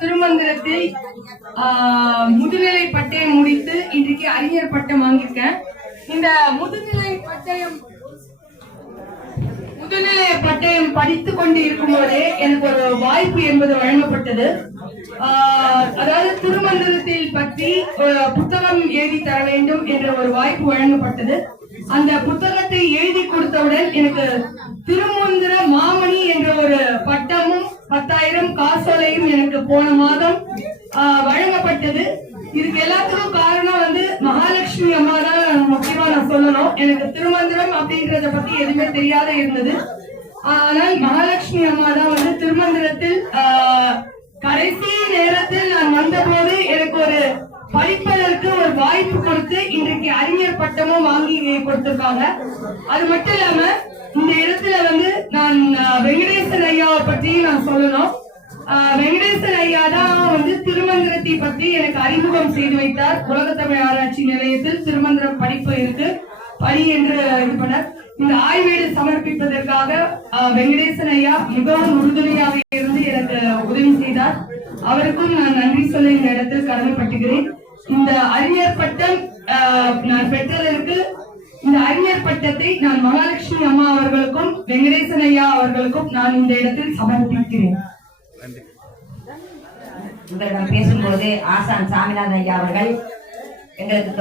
திருமந்திரத்தில் முதுநிலை பட்டயம் முடித்து இன்றைக்கு அறிஞர் பட்டம் வாங்கியிருக்கேன். இந்த முதுநிலை பட்டயம் படித்துக் கொண்டு இருக்கும் போதே எனக்கு ஒரு வாய்ப்பு என்பது வழங்கப்பட்டது. அதாவது திருமந்திரத்தில் பற்றி புத்தகம் எழுதி தர வேண்டும் என்ற ஒரு வாய்ப்பு வழங்கப்பட்டது. அந்த புத்தகத்தை எழுதி கொடுத்தவுடன் எனக்கு திருமந்திர மாமணி என்ற ஒரு பட்டமும் 10,000 காசோலையும் எனக்கு போன மாதம் வழங்கப்பட்டது. இதுக்கு எல்லாத்துக்கும் காரணம் மகாலட்சுமி அம்மா தான் முக்கியமா நான் சொல்லணும். எனக்கு திருமந்திரம் அப்படின்றத பத்தி எதுவுமே தெரியாத இருந்தது. ஆனால் மகாலட்சுமி அம்மா தான் திருமந்திரத்தில் கடைசி நேரத்தில் நான் வந்தபோது எனக்கு ஒரு படிப்பதற்கு ஒரு வாய்ப்பு கொடுத்து இன்றைக்கு அறிஞர் பட்டமும் வாங்கி கொடுத்திருக்காங்க. அது மட்டும் இல்லாம இந்த இடத்துல நான் வெங்கடேசன் ஐயாவை பற்றி நான் சொல்லணும். வெங்கடேசன் ஐயா தான் திருமந்திரத்தை பற்றி எனக்கு அறிமுகம் செய்து வைத்தார். உலக தமிழ் ஆராய்ச்சி நிலையத்தில் திருமந்திரம் படிப்பு இருக்கு, படி என்று இது பண்ண இந்த ஆய்வேடு சமர்ப்பிப்பதற்காக வெங்கடேசன் ஐயா மிகவும் உறுதுணையாக இருந்து எனக்கு உதவி செய்தார். அவருக்கும் நான் நன்றி சொல்ல இந்த இடத்தில் கடமைப்பட்டுகிறேன். இந்த அறிஞர் பட்டம் நான் பெற்றதற்கு இந்த அறிஞர் பட்டத்தை நான் மகாலட்சுமி அம்மா அவர்களுக்கும் வெங்கடேசன் ஐயா அவர்களுக்கும் நான் இந்த இடத்தில் சமர்ப்பிக்கிறேன். உங்களிடம் பேசும்போது ஆசான் சாமிநாதன் ஐயா அவர்கள் எங்களுக்கு